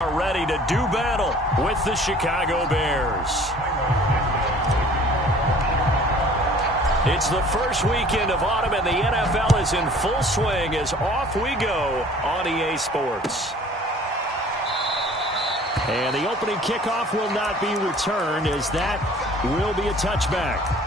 Are ready to do battle with the Chicago Bears. It's the first weekend of autumn, and the NFL is in full swing as off we go on EA Sports. And the opening kickoff will not be returned, as that will be a touchback.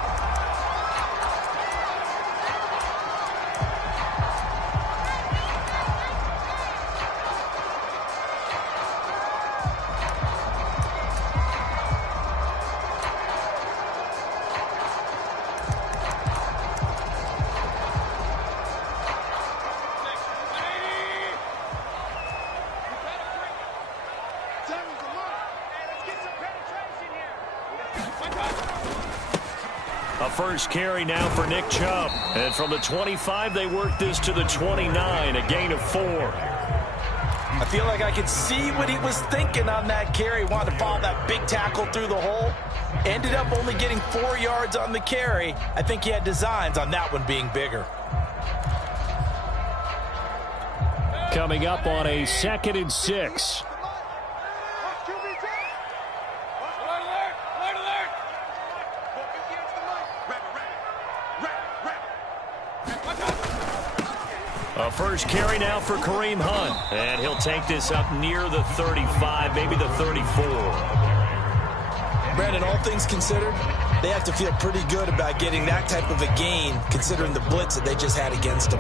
A first carry now for Nick Chubb. And from the 25, they work this to the 29, a gain of 4. I feel like I could see what he was thinking on that carry. Wanted to follow that big tackle through the hole. Ended up only getting 4 yards on the carry. I think he had designs on that one being bigger. Coming up on a 2nd and 6. A first carry now for Kareem Hunt. And he'll take this up near the 35, maybe the 34. Brandon, all things considered, they have to feel pretty good about getting that type of a gain, considering the blitz that they just had against them.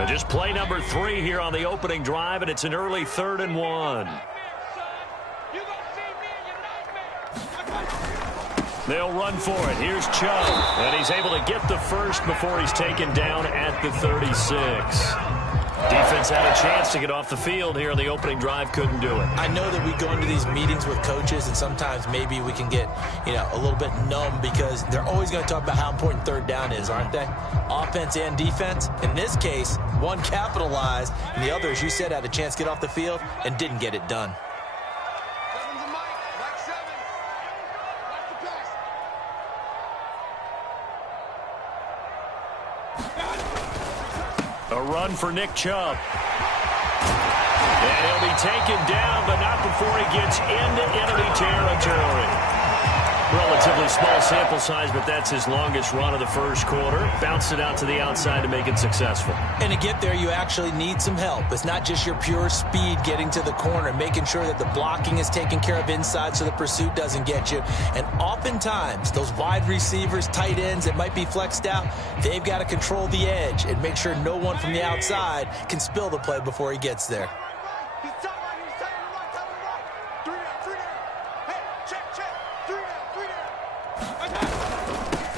And just play number 3 here on the opening drive, and it's an early 3rd and 1. They'll run for it. Here's Chubb. And he's able to get the first before he's taken down at the 36. Defense had a chance to get off the field here in the opening drive. Couldn't do it. I know that we go into these meetings with coaches, and sometimes maybe we can get, a little bit numb because they're always going to talk about how important 3rd down is, aren't they? Offense and defense. In this case, one capitalized, and the other, as you said, had a chance to get off the field and didn't get it done. A run for Nick Chubb. And he'll be taken down, but not before he gets into enemy territory. Relatively small sample size, but that's his longest run of the first quarter. Bounced it out to the outside to make it successful. And to get there, you actually need some help. It's not just your pure speed getting to the corner, making sure that the blocking is taken care of inside so the pursuit doesn't get you. And oftentimes, those wide receivers, tight ends that might be flexed out, they've got to control the edge and make sure no one from the outside can spill the play before he gets there.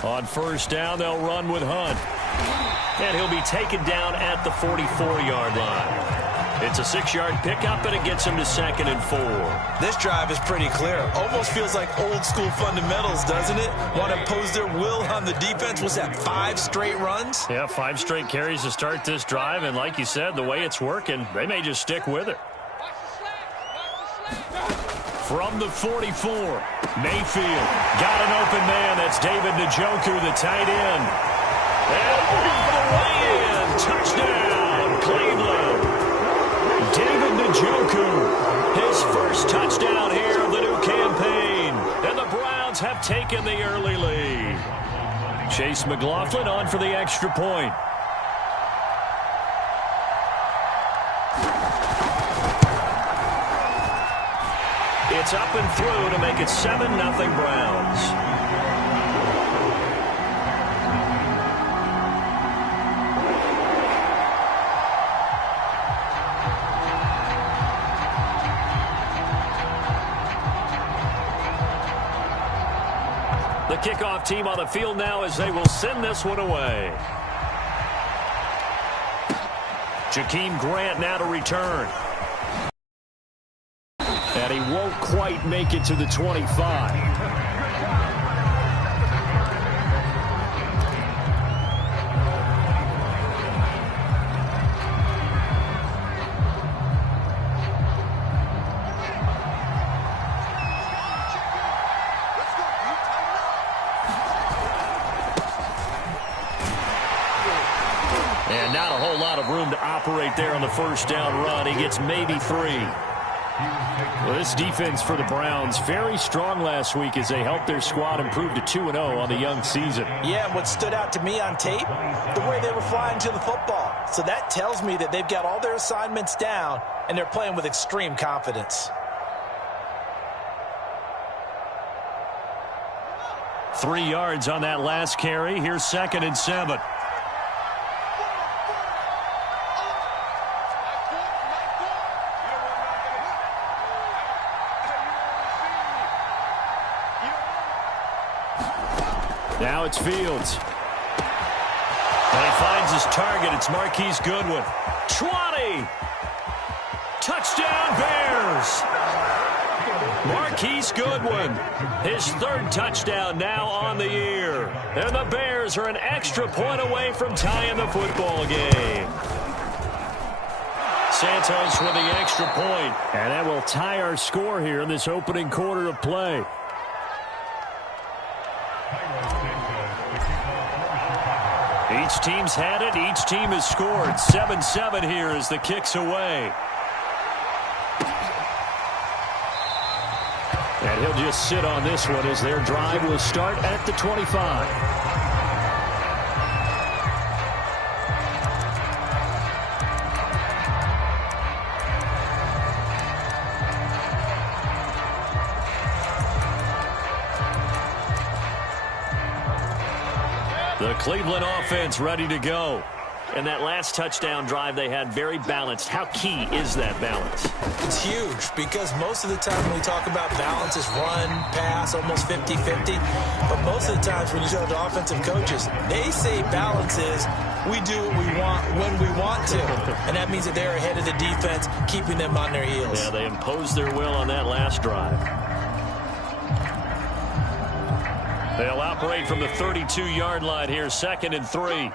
On first down, they'll run with Hunt. And he'll be taken down at the 44-yard line. It's a 6-yard pickup, and it gets him to 2nd and 4. This drive is pretty clear. Almost feels like old-school fundamentals, doesn't it? Want to impose their will on the defense. Was that 5 straight runs? Yeah, 5 straight carries to start this drive. And like you said, the way it's working, they may just stick with it. From the 44, Mayfield got an open man. That's David Njoku, the tight end. And all the way in. Touchdown, Cleveland. David Njoku, his first touchdown here of the new campaign. And the Browns have taken the early lead. Chase McLaughlin on for the extra point. It's up and through to make it 7-0 Browns. The kickoff team on the field now as they will send this one away. Jakeem Grant now to return. And he won't quite make it to the 25. And not a whole lot of room to operate there on the first down run. He gets maybe 3. Well, this defense for the Browns, very strong last week as they helped their squad improve to 2-0 on the young season. Yeah, and what stood out to me on tape, the way they were flying to the football. So that tells me that they've got all their assignments down, and they're playing with extreme confidence. 3 yards on that last carry. Here's 2nd and 7. Now it's Fields. And he finds his target. It's Marquise Goodwin. 20. Touchdown, Bears. Marquise Goodwin, his 3rd touchdown now on the year. And the Bears are an extra point away from tying the football game. Santos with the extra point. And that will tie our score here in this opening quarter of play. Each team's had it. Each team has scored. 7-7 here as the kick's away. And he'll just sit on this one as their drive will start at the 25. The Cleveland offense ready to go. And that last touchdown drive they had very balanced. How key is that balance? It's huge because most of the time when we talk about balance is run, pass, almost 50-50. But most of the times when you talk to offensive coaches, they say balance is we do what we want when we want to. And that means that they're ahead of the defense, keeping them on their heels. Yeah, they imposed their will on that last drive. They'll operate from the 32-yard line here, 2nd and 3.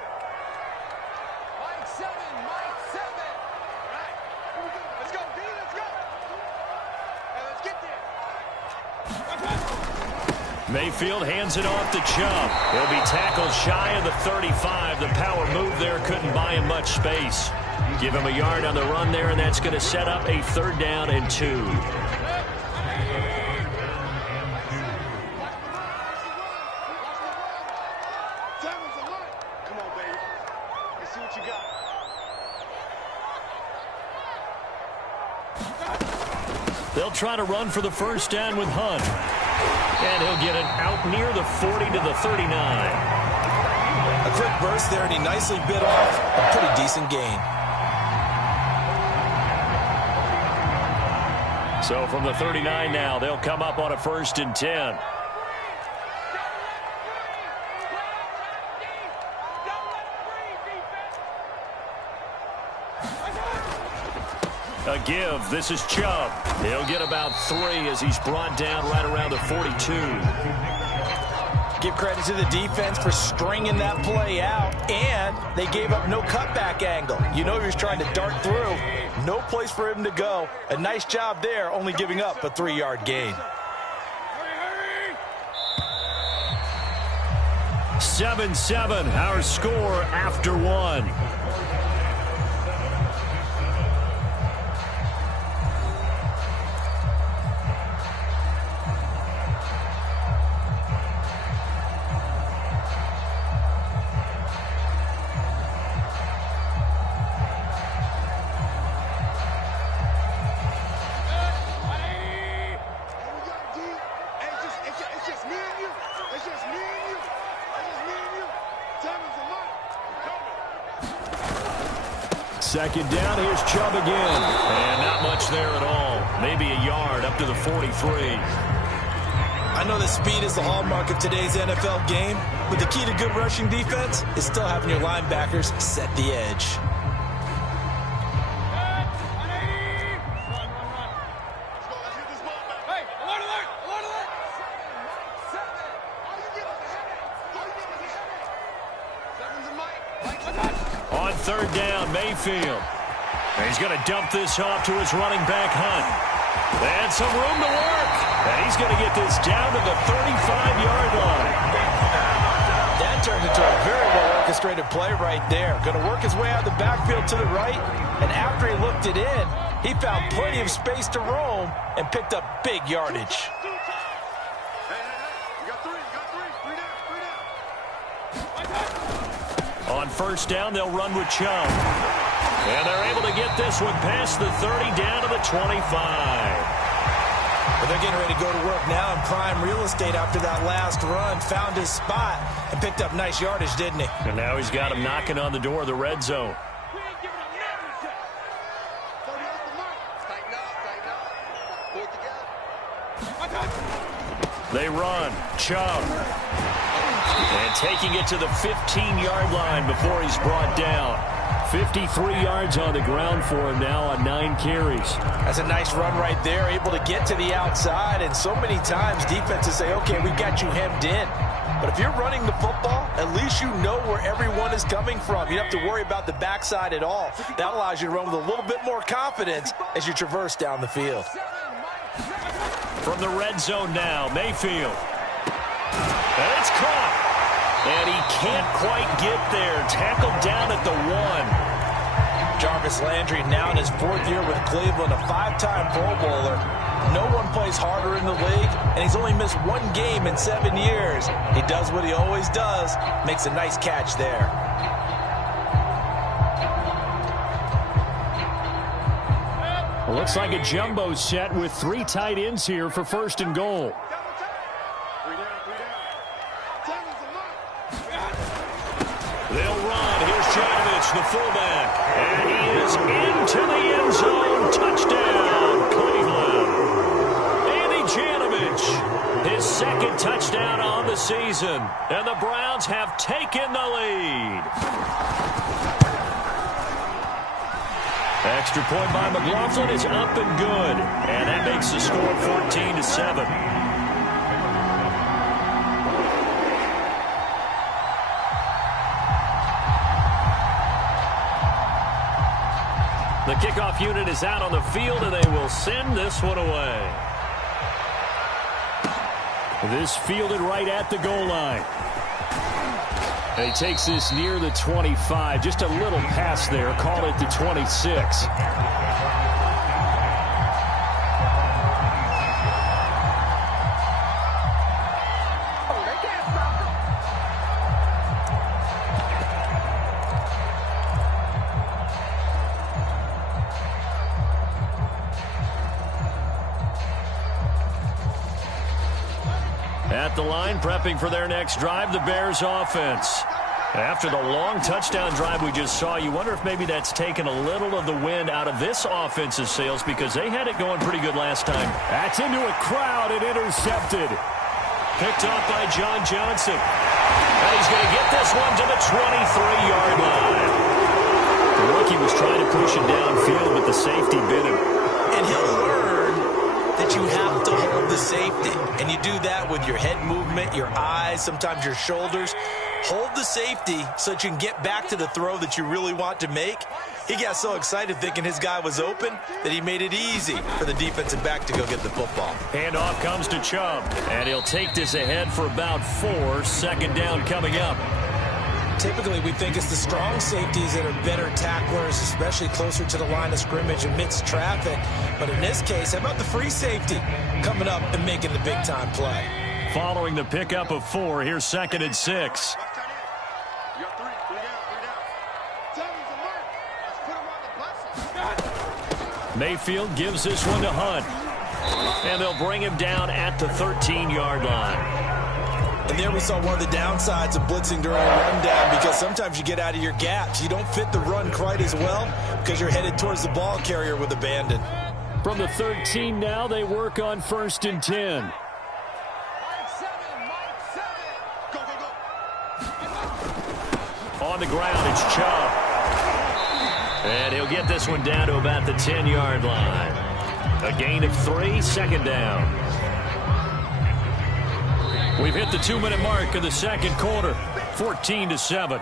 Mayfield hands it off to Chubb. He'll be tackled shy of the 35. The power move there couldn't buy him much space. Give him a yard on the run there, and that's going to set up a 3rd down and 2. They'll try to run for the first down with Hunt. And he'll get it out near the 40 to the 39. A quick burst there, and he nicely bit off a pretty decent gain. So from the 39 now, they'll come up on a 1st and 10. A give. This is Chubb. He'll get about 3 as he's brought down right around the 42. Give credit to the defense for stringing that play out, and they gave up no cutback angle. You know he was trying to dart through. No place for him to go. A nice job there, only giving up a 3-yard gain. 7-7, our score after 1. Second down, here's Chubb again. And not much there at all. Maybe a yard up to the 43. I know that speed is the hallmark of today's NFL game, but the key to good rushing defense is still having your linebackers set the edge. On 3rd down, Mayfield. And he's going to dump this off to his running back, Hunt. And some room to work. And he's going to get this down to the 35-yard line. That turned into a very well orchestrated play right there. Going to work his way out of the backfield to the right, and after he looked it in, he found plenty of space to roam and picked up big yardage. On first down, they'll run with Chubb. And they're able to get this one past the 30 down to the 25. Well, they're getting ready to go to work now in prime real estate after that last run. Found his spot and picked up nice yardage, didn't he? And now he's got him knocking on the door of the red zone. They run. Chubb. And taking it to the 15-yard line before he's brought down. 53 yards on the ground for him now on 9 carries. That's a nice run right there, able to get to the outside. And so many times defenses say, okay, we've got you hemmed in. But if you're running the football, at least you know where everyone is coming from. You don't have to worry about the backside at all. That allows you to run with a little bit more confidence as you traverse down the field. From the red zone now, Mayfield. And it's caught. And he can't quite get there. Tackled down at the 1. Jarvis Landry now in his 4th year with Cleveland, a 5-time Pro Bowler. No one plays harder in the league, and he's only missed 1 game in 7 years. He does what he always does, makes a nice catch there. Well, looks like a jumbo set with 3 tight ends here for first and goal. They'll run. Here's Janovich, the fullback. And he is into the end zone. Touchdown, Cleveland. Andy Janovich, his 2nd touchdown on the season. And the Browns have taken the lead. Extra point by McLaughlin is up and good. And that makes the score 14-7. The kickoff unit is out on the field, and they will send this one away. This fielded right at the goal line. And he takes this near the 25. Just a little pass there. Call it the 26. At the line, prepping for their next drive, the Bears offense. After the long touchdown drive we just saw, you wonder if maybe that's taken a little of the wind out of this offensive sails because they had it going pretty good last time. That's into a crowd and intercepted. Picked off by John Johnson. And he's going to get this one to the 23-yard line. The rookie was trying to push it downfield, but the safety bit him. And he'll learn that you have to hold the safety. And you do that with your head movement, your eyes, sometimes your shoulders. Hold the safety so that you can get back to the throw that you really want to make. He got so excited thinking his guy was open that he made it easy for the defensive back to go get the football. Handoff comes to Chubb, and he'll take this ahead for about 4. 2nd down coming up. Typically, we think it's the strong safeties that are better tacklers, especially closer to the line of scrimmage amidst traffic. But in this case, how about the free safety coming up and making the big-time play? Following the pickup of 4, here's 2nd and 6. Mayfield gives this one to Hunt. And they'll bring him down at the 13-yard line. And there we saw one of the downsides of blitzing during a rundown because sometimes you get out of your gaps. You don't fit the run quite as well because you're headed towards the ball carrier with abandon. From the 13 now, they work on 1st and 10. On the ground, it's Chubb. And he'll get this one down to about the 10-yard line. A gain of 3, 2nd down. We've hit the 2-minute mark of the 2nd quarter, 14-7.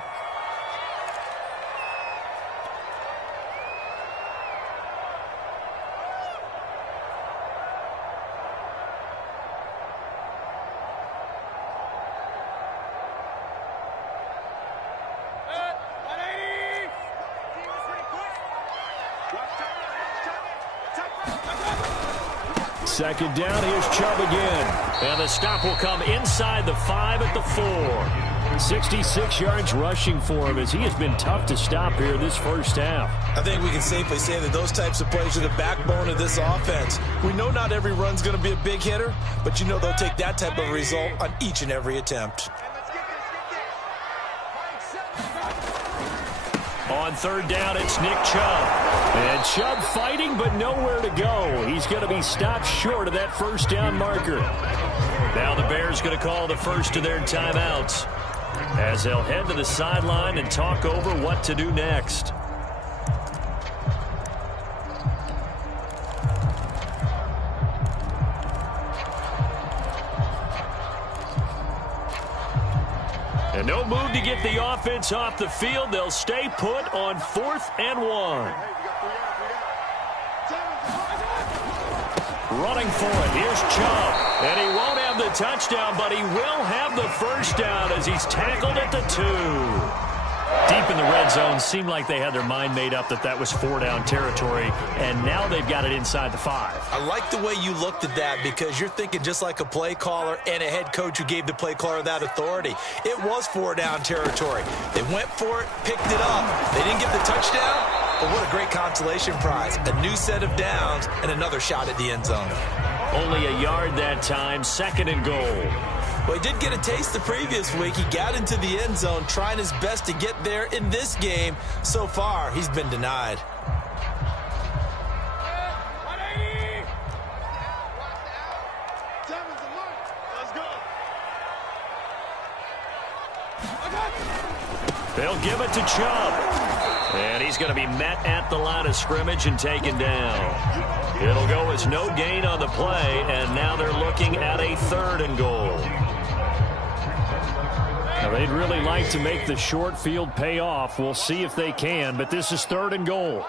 second down. Here's Chubb again. And the stop will come inside the 5 at the 4. 66 yards rushing for him as he has been tough to stop here this first half. I think we can safely say that those types of plays are the backbone of this offense. We know not every run's going to be a big hitter, but you know they'll take that type of result on each and every attempt. On third down, it's Nick Chubb. And Chubb fighting, but nowhere to go. He's going to be stopped short of that first down marker. Now the Bears going to call the first of their timeouts, as they'll head to the sideline and talk over what to do next. And no move to get the offense off the field. They'll stay put on 4th and 1. Running for it. Here's Chubb. And he won't have the touchdown, but he will have the first down as he's tackled at the 2. Deep in the red zone, seemed like they had their mind made up that was 4-down territory, and now they've got it inside the 5. I like the way you looked at that because you're thinking just like a play caller and a head coach who gave the play caller that authority. It was 4-down territory. They went for it, picked it up. They didn't get the touchdown, but what a great consolation prize. A new set of downs and another shot at the end zone. Only a yard that time, 2nd and goal. Well, he did get a taste the previous week. He got into the end zone, trying his best to get there in this game. So far, he's been denied. They'll give it to Chubb. And he's going to be met at the line of scrimmage and taken down. It'll go as no gain on the play, and now they're looking at a 3rd and goal. Now, they'd really like to make the short field pay off. We'll see if they can, but this is 3rd and goal.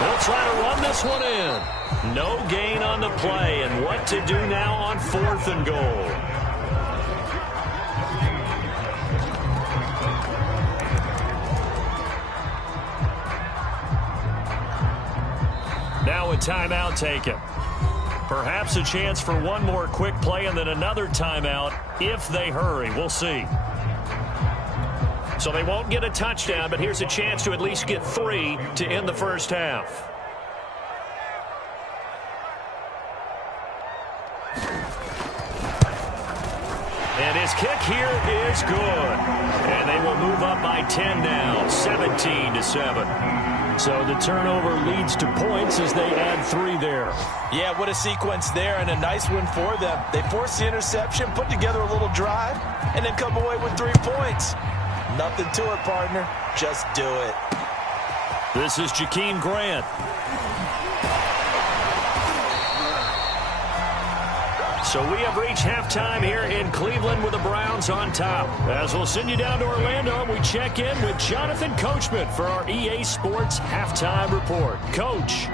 They'll try to run this one in. No gain on the play, and what to do now on 4th and goal. Now a timeout taken. Perhaps a chance for one more quick play and then another timeout if they hurry. We'll see. So they won't get a touchdown, but here's a chance to at least get 3 to end the first half. And his kick here is good. And they will move up by 10 now, 17-7. So the turnover leads to points as they add 3 there. Yeah, what a sequence there, and a nice win for them. They forced the interception, put together a little drive, and then come away with 3 points. Nothing to it, partner. Just do it. This is Jakeem Grant. So we have reached halftime here in Cleveland with the Browns on top. As we'll send you down to Orlando, we check in with Jonathan Coachman for our EA Sports Halftime Report. Coach.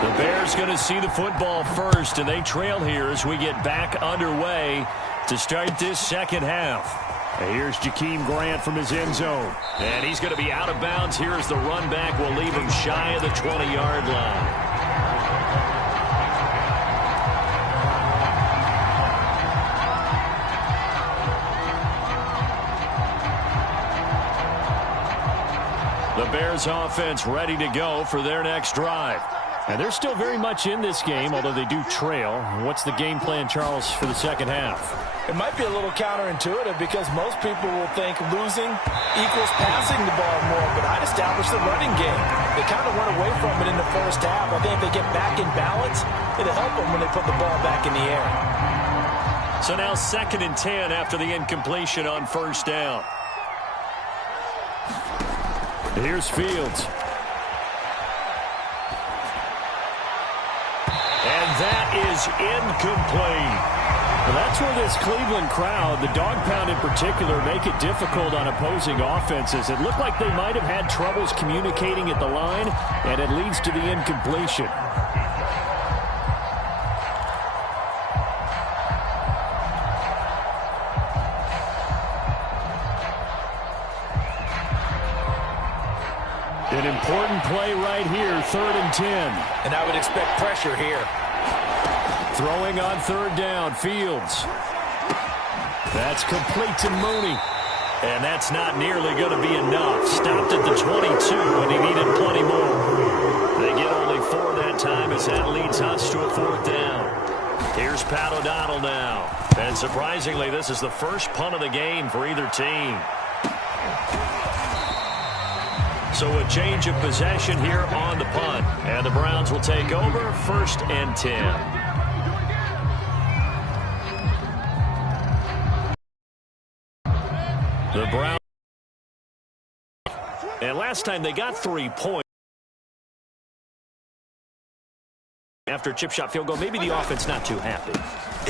The Bears going to see the football first, and they trail here as we get back underway to start this second half. Here's Jakeem Grant from his end zone. And he's going to be out of bounds here as the run back will leave him shy of the 20-yard line. The Bears offense ready to go for their next drive. And they're still very much in this game, although they do trail. What's the game plan, Charles, for the second half? It might be a little counterintuitive because most people will think losing equals passing the ball more, but I'd establish the running game. They kind of went away from it in the first half. I think if they get back in balance, it'll help them when they put the ball back in the air. So now 2nd and 10 after the incompletion on first down. Here's Fields. And that is incomplete. Well, that's where this Cleveland crowd, the dog pound in particular, make it difficult on opposing offenses. It looked like they might have had troubles communicating at the line, and it leads to the incompletion. An important play right here, 3rd and 10. And I would expect pressure here. Throwing on 3rd down, Fields. That's complete to Mooney. And that's not nearly going to be enough. Stopped at the 22, and he needed plenty more. They get only 4 that time as that leads us to a 4th down. Here's Pat O'Donnell now. And surprisingly, this is the first punt of the game for either team. So a change of possession here on the punt. And the Browns will take over 1st and 10. The Browns. And last time they got 3 points. After a chip shot field goal, maybe the offense not too happy.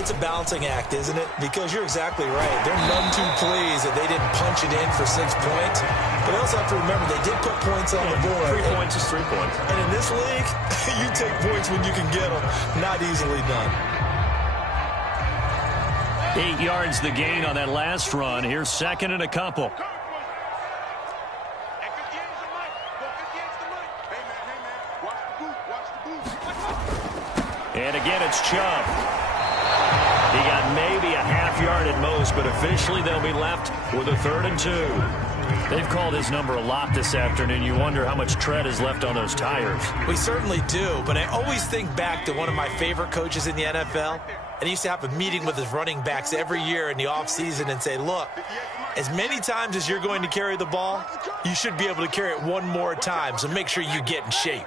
It's a balancing act, isn't it? Because you're exactly right. They're none too pleased that they didn't punch it in for 6 points. But they also have to remember they did put points on the board. 3 points is 3 points. And in this league, you take points when you can get them. Not easily done. 8 yards the gain on that last run. Here's 2nd and a couple. And again, it's Chubb. He got maybe a half yard at most, but officially they'll be left with a 3rd and 2. They've called his number a lot this afternoon. You wonder how much tread is left on those tires. We certainly do, but I always think back to one of my favorite coaches in the NFL. And he used to have a meeting with his running backs every year in the offseason and say, look, as many times as you're going to carry the ball, you should be able to carry it one more time, so make sure you get in shape.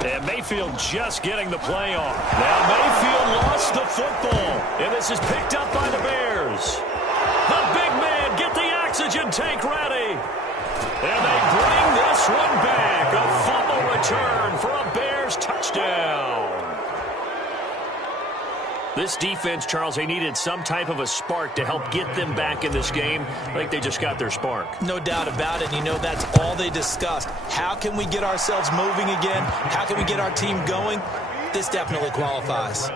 And Mayfield just getting the play off. Now Mayfield lost the football. And this is picked up by the Bears. The big man, get the oxygen tank ready. And they bring this one back. A fumble return for a Bears touchdown. This defense, Charles, they needed some type of a spark to help get them back in this game. I think they just got their spark. No doubt about it. You know, that's all they discussed. How can we get ourselves moving again? How can we get our team going? This definitely qualifies.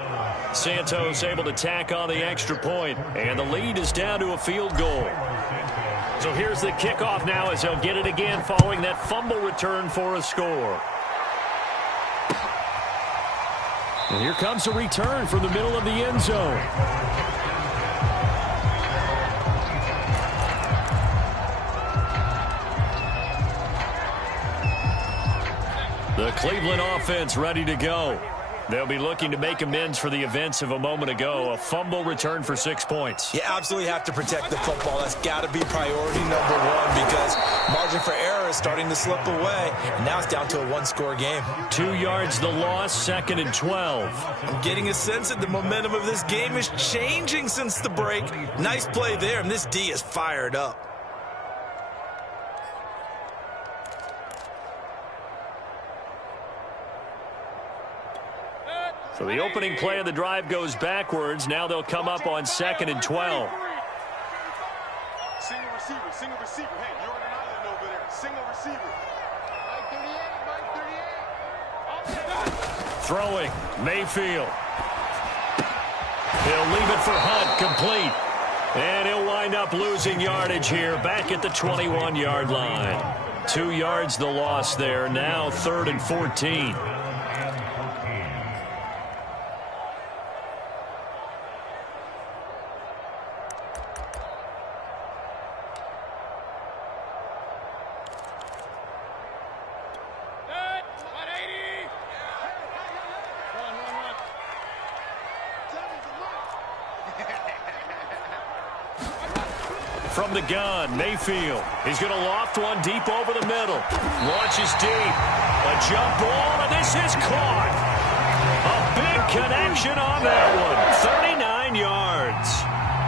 Santos able to tack on the extra point, and the lead is down to a field goal. So here's the kickoff now as they'll get it again following that fumble return for a score. And here comes a return from the middle of the end zone. The Cleveland offense ready to go. They'll be looking to make amends for the events of a moment ago. A fumble return for 6 points. You absolutely have to protect the football. That's got to be priority number one because margin for error is starting to slip away. And now it's down to a one-score game. 2 yards the loss, 2nd and 12. I'm getting a sense that the momentum of this game is changing since the break. Nice play there, and this D is fired up. So the opening play of the drive goes backwards. Now they'll come up on 2nd and 12. Single receiver. Hey, you're on an island over there. Single receiver. Throwing, Mayfield. He'll leave it for Hunt, complete. And he'll wind up losing yardage here, back at the 21-yard line. 2 yards the loss there, now 3rd and 14. From the gun, Mayfield. He's going to loft one deep over the middle. Launches deep. A jump ball, and this is caught. A big connection on that one. 39 yards.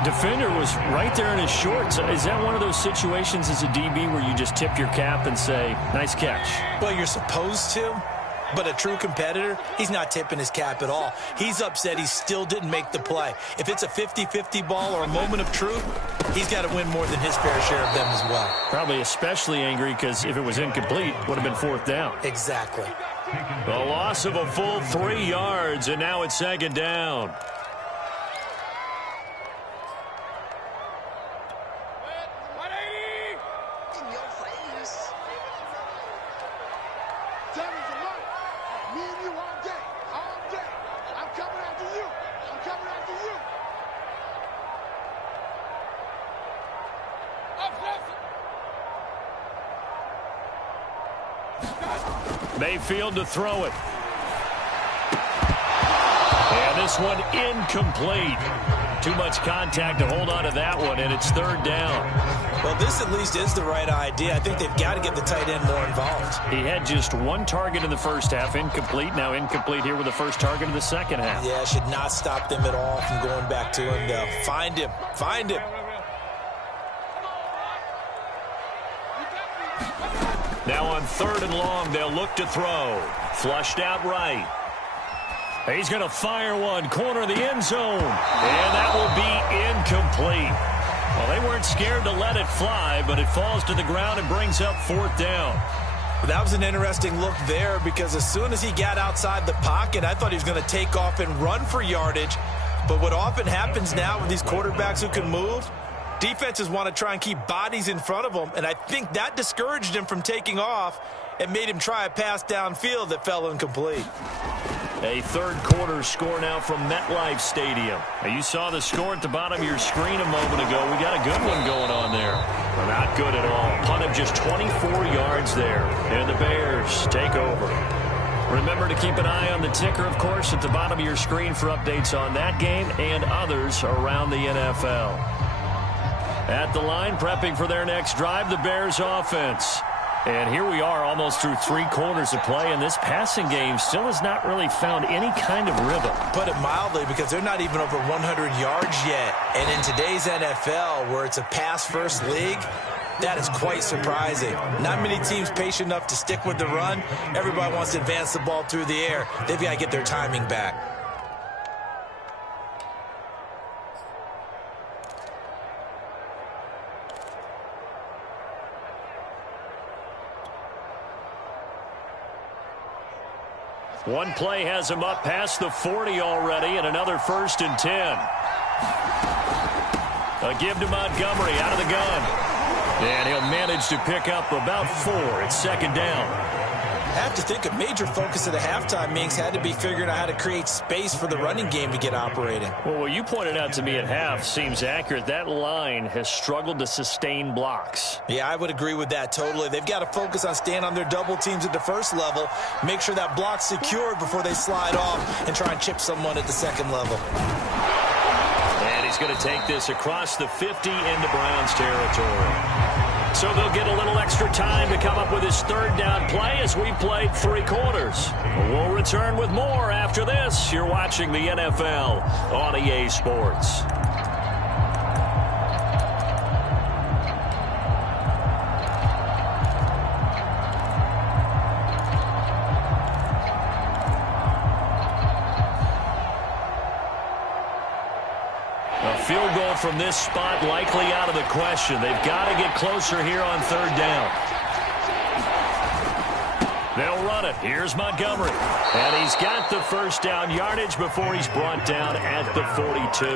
Defender was right there in his shorts. Is that one of those situations as a DB where you just tip your cap and say, nice catch? Well, you're supposed to. But a true competitor, he's not tipping his cap at all. He's upset he still didn't make the play. If it's a 50-50 ball or a moment of truth, he's got to win more than his fair share of them as well. Probably especially angry because if it was incomplete, it would have been 4th down. Exactly. The loss of a full 3 yards, and now it's 2nd down. Mayfield to throw it. And this one incomplete. Too much contact to hold on to that one, and it's third down. Well, this at least is the right idea. I think they've got to get the tight end more involved. He had just one target in the first half, incomplete. Now incomplete here with the first target in the second half. Yeah, should not stop them at all from going back to him, though. Find him. Find him. Now on third and long, they'll look to throw. Flushed out right. He's going to fire one, corner of the end zone. And that will be incomplete. Well, they weren't scared to let it fly, but it falls to the ground and brings up fourth down. That was an interesting look there because as soon as he got outside the pocket, I thought he was going to take off and run for yardage. But what often happens now with these quarterbacks who can move, defenses want to try and keep bodies in front of them, and I think that discouraged him from taking off and made him try a pass downfield that fell incomplete. A third quarter score now from MetLife Stadium. Now you saw the score at the bottom of your screen a moment ago. We got a good one going on there. Well, not good at all. Punt of just 24 yards there. And the Bears take over. Remember to keep an eye on the ticker, of course, at the bottom of your screen for updates on that game and others around the NFL. At the line, prepping for their next drive, the Bears offense. And here we are almost through 3 quarters of play, and this passing game still has not really found any kind of rhythm. Put it mildly, because they're not even over 100 yards yet. And in today's NFL, where it's a pass-first league, that is quite surprising. Not many teams patient enough to stick with the run. Everybody wants to advance the ball through the air. They've got to get their timing back. One play has him up past the 40 already, and another 1st and 10. A give to Montgomery out of the gun. And he'll manage to pick up about 4. It's second down. I have to think a major focus of the halftime, Minks, had to be figuring out how to create space for the running game to get operating. Well, what you pointed out to me at half seems accurate. That line has struggled to sustain blocks. Yeah, I would agree with that totally. They've got to focus on staying on their double teams at the first level, make sure that block's secured before they slide off and try and chip someone at the second level. And he's going to take this across the 50 into Browns territory. So they'll get a little extra time to come up with his third down play as we played 3 quarters. We'll return with more after this. You're watching the NFL on EA Sports. Field goal from this spot likely out of the question. They've got to get closer here on third down. They'll run it. Here's Montgomery. And he's got the first down yardage before he's brought down at the 42.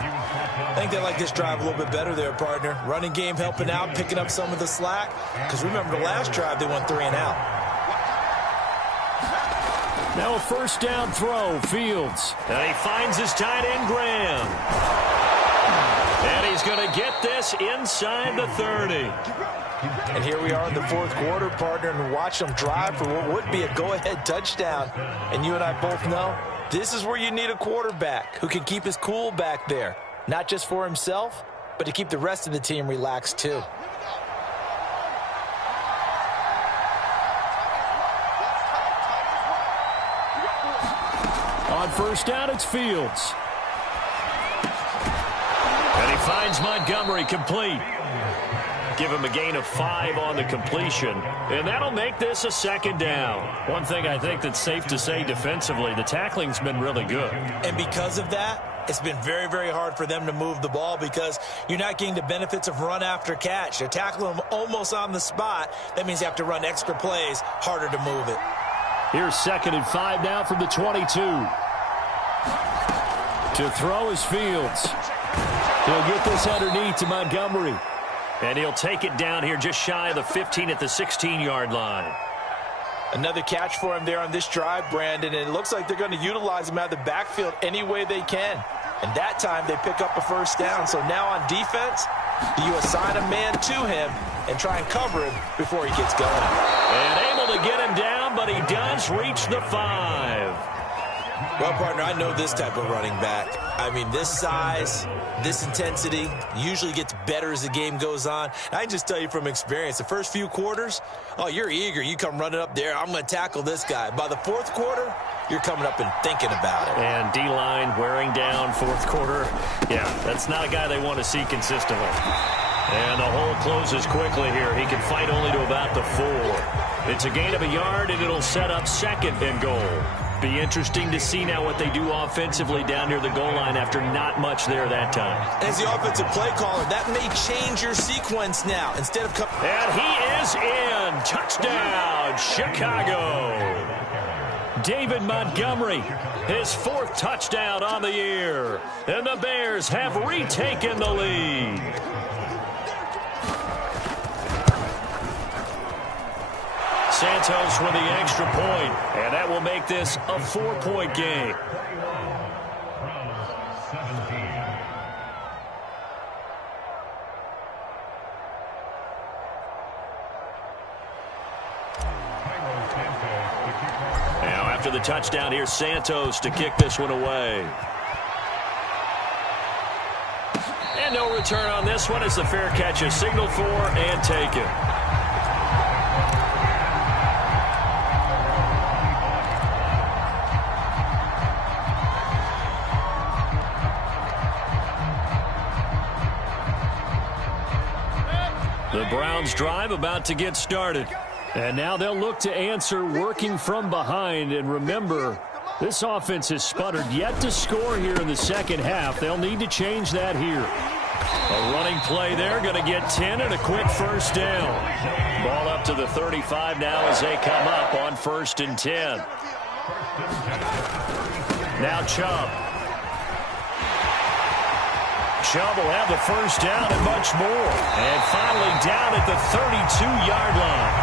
I think they like this drive a little bit better there, partner. Running game helping out, picking up some of the slack. Because remember the last drive, they went 3 and out. Now a first down throw, Fields. And he finds his tight end, Graham. And he's going to get this inside the 30. And here we are in the 4th quarter, partner, and watch them drive for what would be a go-ahead touchdown. And you and I both know this is where you need a quarterback who can keep his cool back there. Not just for himself, but to keep the rest of the team relaxed too. On first down, it's Fields. And he finds Montgomery complete. Give him a gain of 5 on the completion. And that'll make this a second down. One thing I think that's safe to say defensively, the tackling's been really good. And because of that, it's been very, very hard for them to move the ball because you're not getting the benefits of run after catch. They're tackling them almost on the spot. That means you have to run extra plays, harder to move it. Here's 2nd and 5 now from the 22. To throw is Fields. He'll get this underneath to Montgomery. And he'll take it down here just shy of the 15 at the 16-yard line. Another catch for him there on this drive, Brandon, and it looks like they're going to utilize him out of the backfield any way they can. And that time they pick up a first down. So now on defense, Do you assign a man to him and try and cover him before he gets going? And able to get him down, but he does reach the 5. Well, partner, I know this type of running back. I mean, this size, this intensity usually gets better as the game goes on. I can just tell you from experience, the first few quarters, oh, you're eager. You come running up there, I'm going to tackle this guy. By the fourth quarter, you're coming up and thinking about it. And D-line wearing down fourth quarter. Yeah, that's not a guy they want to see consistently. And the hole closes quickly here. He can fight only to about the 4. It's a gain of a yard, and it'll set up second and goal. Be interesting to see now what they do offensively down near the goal line after not much there that time. As the offensive play caller, that may change your sequence now. Instead of and he is in. Touchdown, Chicago. David Montgomery, his 4th touchdown on the year. And the Bears have retaken the lead. Santos with the extra point, and that will make this a 4-point game. Now after the touchdown, here's Santos to kick this one away. And no return on this one as the fair catch is signaled for and taken. The Browns drive about to get started. And now they'll look to answer working from behind. And remember, this offense has sputtered yet to score here in the second half. They'll need to change that here. A running play there, going to get 10 and a quick first down. Ball up to the 35 now as they come up on 1st and 10. Now Chubb. Chubb will have the first down and much more. And finally down at the 32-yard line.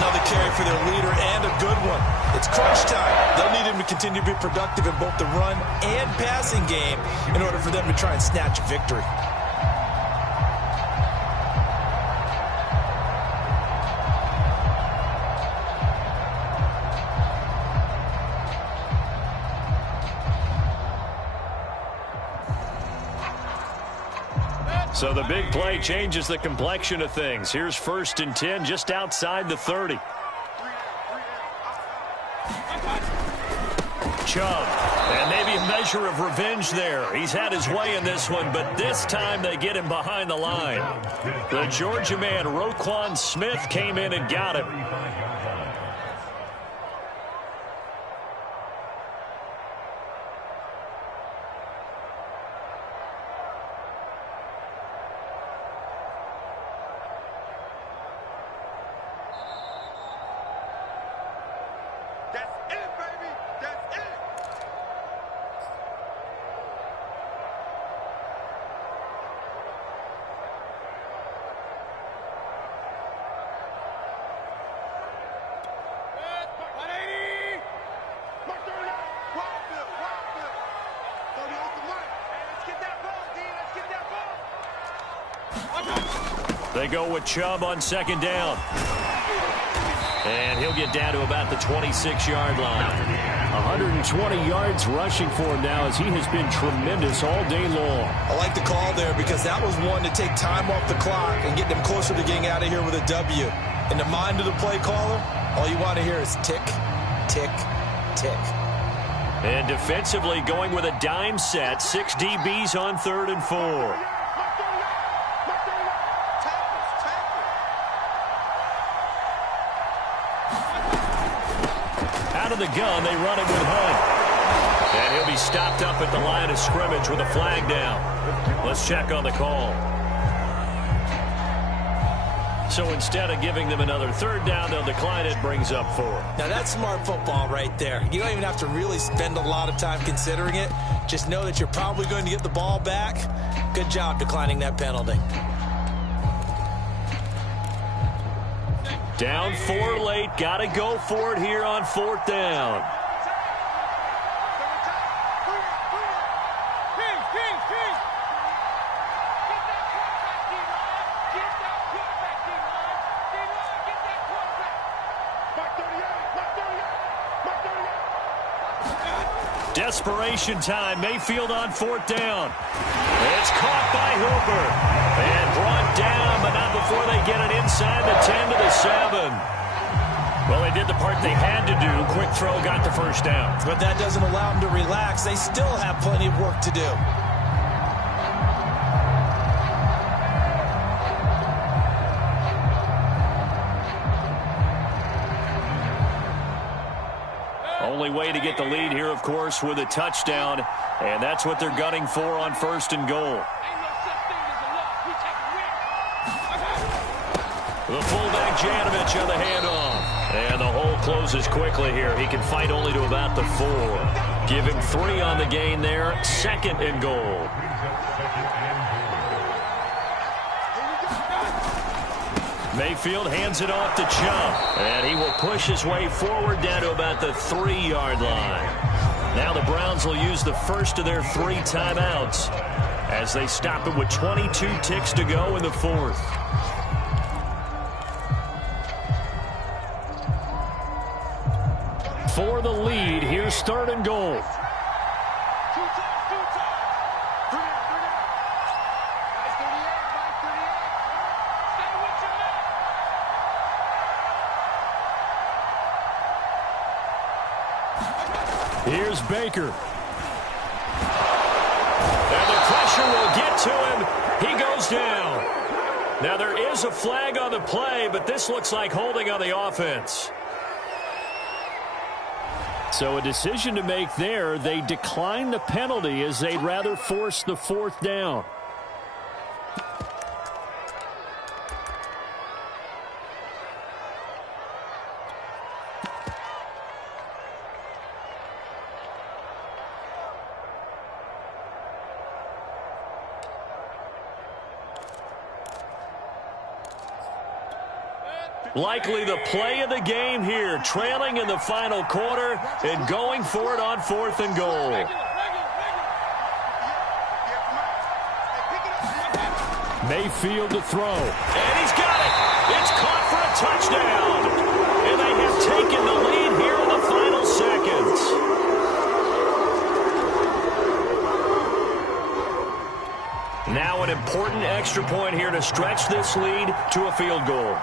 Another carry for their leader and a good one. It's crunch time. They'll need him to continue to be productive in both the run and passing game in order for them to try and snatch a victory. So the big play changes the complexion of things. Here's 1st and 10 just outside the 30. Chubb. And maybe a measure of revenge there. He's had his way in this one, but this time they get him behind the line. The Georgia man, Roquan Smith, came in and got him. They go with Chubb on 2nd down. And he'll get down to about the 26-yard line. 120 yards rushing for him now as he has been tremendous all day long. I like the call there because that was one to take time off the clock and get them closer to getting out of here with a W. In the mind of the play caller, all you want to hear is tick, tick, tick. And defensively going with a dime set. 6 DBs on 3rd and 4. Out of the gun, they run it with Hunt. And he'll be stopped up at the line of scrimmage with a flag down. Let's check on the call. So instead of giving them another 3rd down, they'll decline it, brings up 4. Now that's smart football right there. You don't even have to really spend a lot of time considering it. Just know that you're probably going to get the ball back. Good job declining that penalty. Down 4 late. Got to go for it here on 4th down. Desperation time. Mayfield on 4th down. It's caught by Hooper. And brought down, but not before they get it inside the 10 to the 7. Well, they did the part they had to do. Quick throw got the first down. But that doesn't allow them to relax. They still have plenty of work to do. Only way to get the lead here, of course, with a touchdown. And that's what they're gunning for on 1st and goal. The fullback, Janovich, on the handoff. And the hole closes quickly here. He can fight only to about the 4. Give him 3 on the gain there. 2nd and goal. Mayfield hands it off to Chubb. And he will push his way forward down to about the 3-yard line. Now the Browns will use the first of their 3 timeouts as they stop it with 22 ticks to go in the 4th. For the lead, here's 3rd and goal. Here's Baker. And the pressure will get to him. He goes down. Now there is a flag on the play, but this looks like holding on the offense. So a decision to make there. They decline the penalty as they'd rather force the 4th down. Likely the play of the game here, trailing in the final quarter and going for it on 4th and goal. Mayfield to throw. And he's got it. It's caught for a touchdown. And they have taken the lead here in the final seconds. Now an important extra point here to stretch this lead to a field goal.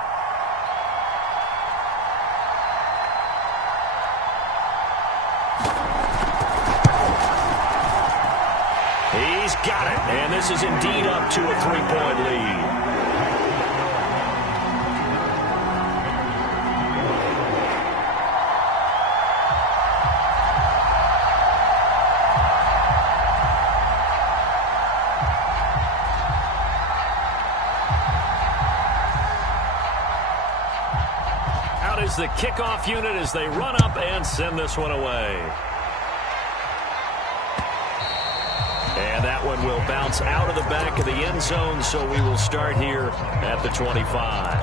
He's got it, and this is indeed up to a 3-point lead. Out is the kickoff unit as they run up and send this one away. And that one will bounce out of the back of the end zone, so we will start here at the 25.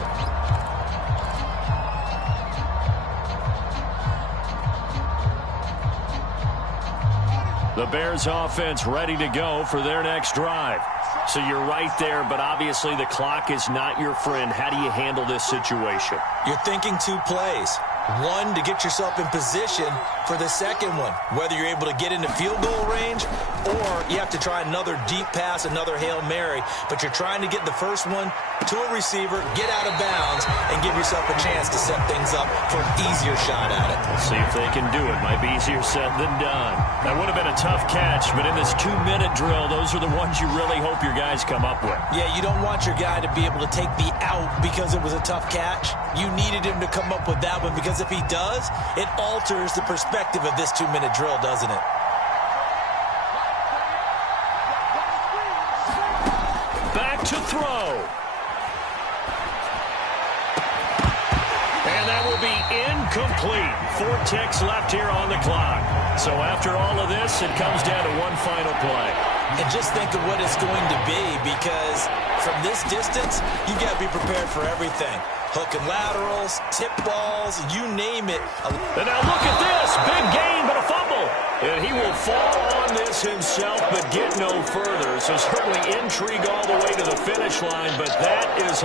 The Bears offense ready to go for their next drive. So you're right there, but obviously the clock is not your friend. How do you handle this situation? You're thinking 2 plays. One, to get yourself in position for the second one, whether you're able to get into field goal range or you have to try another deep pass, another Hail Mary, but you're trying to get the first one to a receiver, get out of bounds, and give yourself a chance to set things up for an easier shot at it. We'll see if they can do it. Might be easier said than done. That would have been a tough catch, but in this 2-minute drill, those are the ones you really hope your guys come up with. Yeah, you don't want your guy to be able to take the out because it was a tough catch. You needed him to come up with that one, because if he does, it alters the perspective of this 2-minute drill, doesn't it? Back to throw. And that will be incomplete. 4 ticks left here on the clock. So after all of this, it comes down to one final play. And just think of what it's going to be, because from this distance, you got to be prepared for everything. Hook and laterals, tip balls, you name it. And now look at this. Big gain, but a fumble. And he will fall on this himself, but get no further. So certainly intrigue all the way to the finish line, but that is